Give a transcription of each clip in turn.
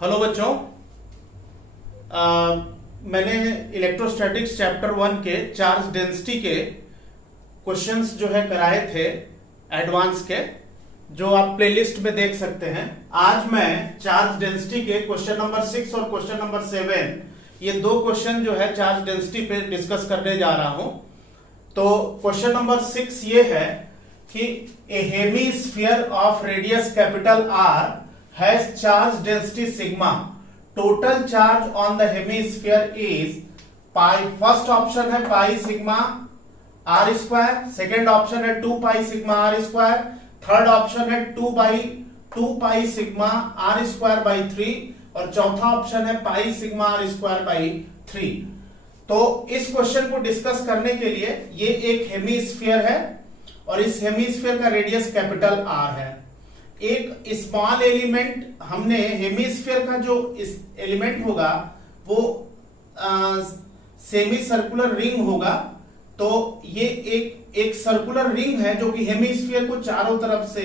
Hello बच्चों, मैंने electrostatics chapter 1 के चार्ज डेंसिटी के क्वेश्चंस जो है कराए थे एडवांस के, जो आप प्लेलिस्ट में देख सकते हैं। आज मैं चार्ज डेंसिटी के क्वेश्चन नंबर 6 और क्वेश्चन नंबर 7 ये दो क्वेश्चन जो है चार्ज डेंसिटी पे डिस्कस करने जा रहा हूं। तो क्वेश्चन नंबर 6 ये है कि a hemisphere of radius capital R has charge density sigma. Total charge on the hemisphere is pi. First option है pi sigma r square, second option है 2 pi sigma r square, third option है 2 pi sigma r square by 3 और चौथा option है pi sigma r square by 3। तो इस question को discuss करने के लिए ये एक हेमीस्फीयर है और इस हेमीस्फीयर का रेडियस कैपिटल आर है। एक स्मॉल एलिमेंट हमने हेमीस्फीयर का जो इस एलिमेंट होगा वो सेमी सर्कुलर रिंग होगा। तो ये एक सर्कुलर रिंग है जो कि हेमीस्फीयर को चारों तरफ से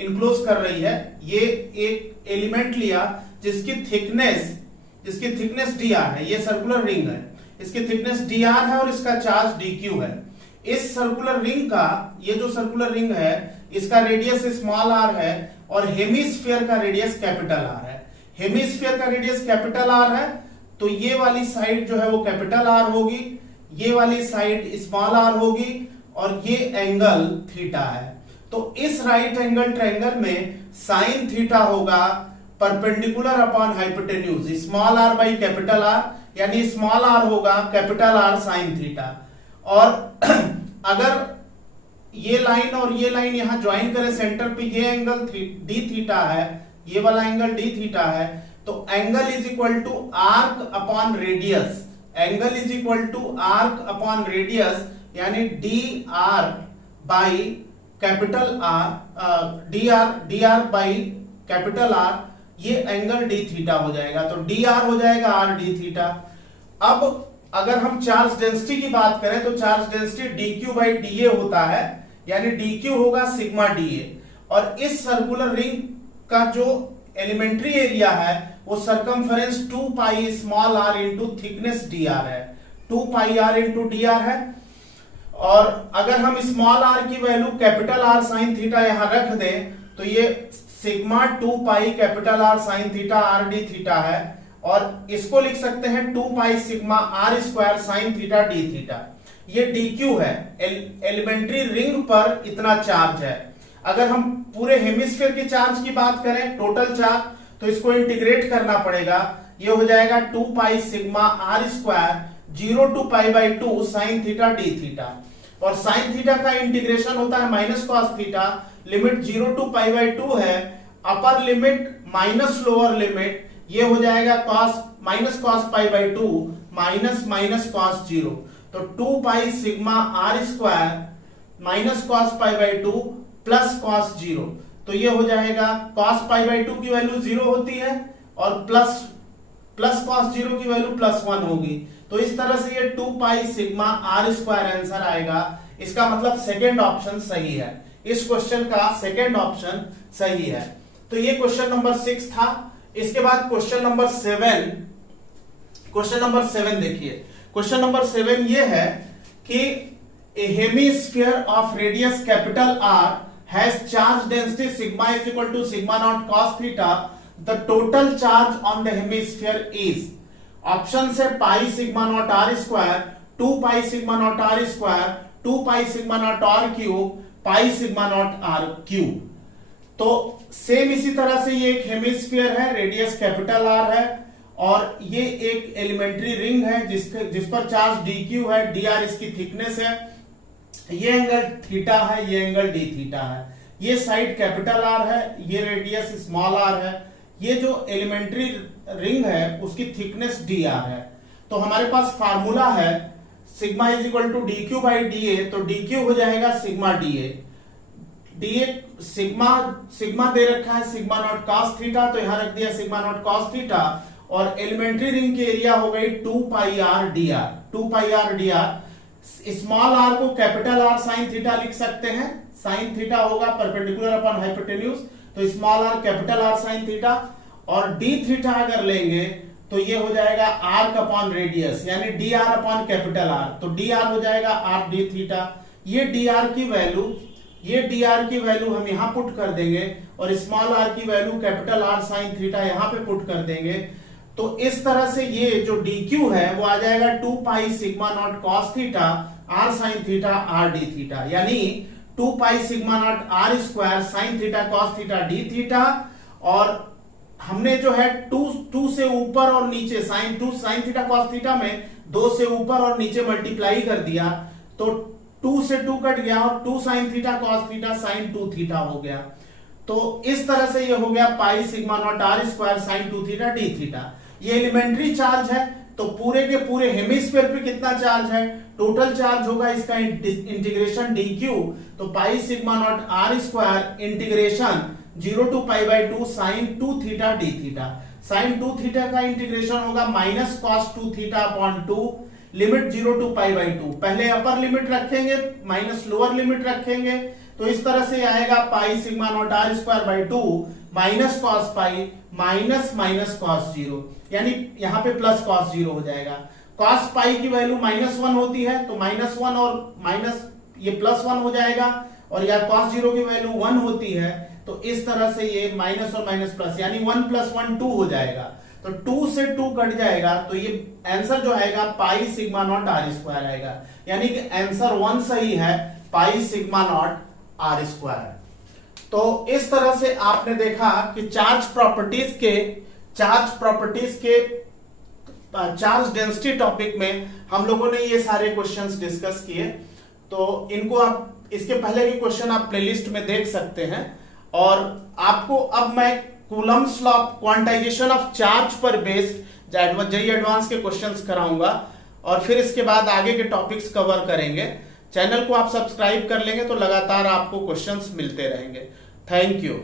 इनक्लोज कर रही है। ये एक एलिमेंट लिया जिसकी थिकनेस dr है। ये सर्कुलर रिंग है, इसकी थिकनेस dr है और इसका चार्ज dq है। इस सर्कुलर रिंग का, ये जो सर्कुलर रिंग है इसका रेडियस स्मॉल r है और हेमीस्फीयर का रेडियस कैपिटल r है। हेमीस्फीयर का रेडियस कैपिटल r है तो ये वाली साइड जो है वो कैपिटल R होगी, ये वाली साइड स्मॉल r होगी और ये एंगल थीटा है। तो इस राइट एंगल ट्रायंगल में साइन थीटा होगा perpendicular upon hypotenuse, small r by capital R, यानी स्मॉल r होगा कैपिटल R साइन थीटा। और अगर ये लाइन और ये लाइन यहां ज्वाइन करें सेंटर पे, ये एंगल डी थीटा है, ये वाला एंगल डी थीटा है, तो angle is equal to arc upon radius. Angle is equal to arc upon radius, यानी d r by capital R, d r by capital R, ये angle d theta हो जाएगा। तो डी आर हो जाएगा are d theta. अब अगर हम चार्ज डेंसिटी की बात करें तो charge density dq by dA होता है, यानी dq होगा सिग्मा dA। और इस सर्कुलर रिंग का जो एलिमेंट्री एरिया है वो circumference 2 pi small r into thickness dr है, 2 पाई r इंटू dr है। और अगर हम स्मॉल r की value capital R sine theta यहां रख दें तो ये sigma 2 pi capital R sine theta r d theta है। और इसको लिख सकते हैं 2 pi sigma r square sine theta d theta. ये dq है, एलिमेंट्री रिंग पर इतना चार्ज है। अगर हम पूरे हेमिस्फीयर के चार्ज की बात करें, टोटल चार्ज, तो इसको इंटीग्रेट करना पड़ेगा। ये हो जाएगा 2 pi sigma r square 0 to pi by 2 sine theta d theta. और साइन थीटा का इंटीग्रेशन होता है minus cos theta. Limit 0 to pi by 2 है, upper limit minus lower limit, ये हो जाएगा cos minus cos pi by 2 minus minus cos 0। तो 2 pi sigma r square minus cos pi by 2 plus cos 0। तो ये हो जाएगा cos पाई बाई 2 की वैल्यू 0 होती है और प्लस कॉस 0 की वैल्यू प्लस 1 होगी। तो इस तरह से ये 2 pi sigma r square answer आएगा। इसका मतलब सेकेंड ऑप्शन सही है, इस क्वेश्चन का सेकेंड ऑप्शन सही है। तो ये क्वेश्चन नंबर 6 था। इसके बाद क्वेश्चन नंबर 7 देखिए। क्वेश्चन नंबर 7 ये है कि a hemisphere of radius capital R has charge density sigma is equal to sigma naught cos theta. The total charge on the hemisphere is, option से pi sigma naught r square, 2 pi sigma naught r square, 2 pi sigma naught r cube, pi sigma naught r cube. तो same इसी तरह से ये एक hemisphere है, radius capital R है और ये एक एलिमेंट्री रिंग है जिस पर चार्ज dq है, dr इसकी थिकनेस है, ये एंगल थीटा है, ये एंगल d थीटा है, ये साइड कैपिटल R है, ये रेडियस स्मॉल r है, ये जो एलिमेंट्री रिंग है उसकी थिकनेस dr है। तो हमारे पास फार्मूला है sigma is equal to dq by dA। तो dq हो जाएगा सिग्मा dA। dA सिग्मा दे रखा है सिग्मा नॉट कॉस थीटा, तो यहां रख दिया सिग्मा नॉट कॉस थीटा। और एलिमेंट्री रिंग की एरिया हो गई 2 पाई r dr, 2 पाई r dr। स्मॉल r को कैपिटल R साइन थीटा लिख सकते हैं, साइन थीटा होगा परपेंडिकुलर अपॉन हाइपोटेन्यूज, तो small r capital R sine theta. और डी थीटा अगर लेंगे तो ये हो जाएगा आर्क अपॉन रेडियस, यानी d are upon capital R, तो डी आर हो जाएगा आर डी थीटा। ये डी आर की वैल्यू हम यहां पुट कर देंगे और स्मॉल आर की value capital R sine theta यहां पे पुट कर देंगे। तो इस तरह से ये जो डी क्यू है वो आ जाएगा 2 pi sigma naught cos theta r sine theta r d theta, यानी 2 pi sigma naught r square sine theta cos theta d theta. और हमने जो है 2 से ऊपर और नीचे साइन थीटा कॉस थीटा में 2 से ऊपर और नीचे मल्टीप्लाई कर दिया तो 2 से 2 कट गया और 2 sine theta cos theta sine 2 theta हो गया। तो इस तरह से ये हो गया pi sigma naught r square sine 2 theta d theta. ये एलिमेंट्री चार्ज है, तो पूरे के पूरे हेमिस्फीयर पे कितना चार्ज है, टोटल चार्ज होगा इसका इंटीग्रेशन डी क्यू, तो pi sigma naught r square integration 0 to pi by 2 sine 2 theta d theta. Sine 2 theta का इंटीग्रेशन होगा minus cos 2 theta upon 2, limit 0 to pi by 2, पहले upper limit रखेंगे minus lower limit रखेंगे, तो इस तरह से आएगा pi sigma naught r square by 2 minus cos pi minus minus cos 0, यानी यहां पे प्लस कॉस 0 हो जाएगा। कॉस पाई की वैल्यू -1 होती है, तो -1 और माइनस ये +1 हो जाएगा, और या कॉस 0 की वैल्यू 1 होती है, तो इस तरह से ये माइनस और माइनस प्लस, यानी 1 + 1 2 हो जाएगा। तो 2 से 2 कट जाएगा, तो ये आंसर जो आएगा pi sigma naught r square आएगा, यानी कि आंसर 1 सही है, pi sigma naught r square. तो इस तरह से आपने देखा कि चार्ज डेंसिटी टॉपिक में हम लोगों ने ये सारे क्वेश्चंस डिस्कस किए। तो इनको आप, इसके पहले के क्वेश्चन आप प्लेलिस्ट में देख सकते हैं। और आपको अब मैं Coulomb's law quantization of charge पर बेस्ड जेईई एडवांस के क्वेश्चंस कराऊंगा, और फिर इसके बाद आगे के टॉपिक्स कवर करेंगे। चैनल को आप सब्सक्राइब कर लेंगे तो लगातार आपको क्वेश्चंस मिलते रहेंगे। Thank you.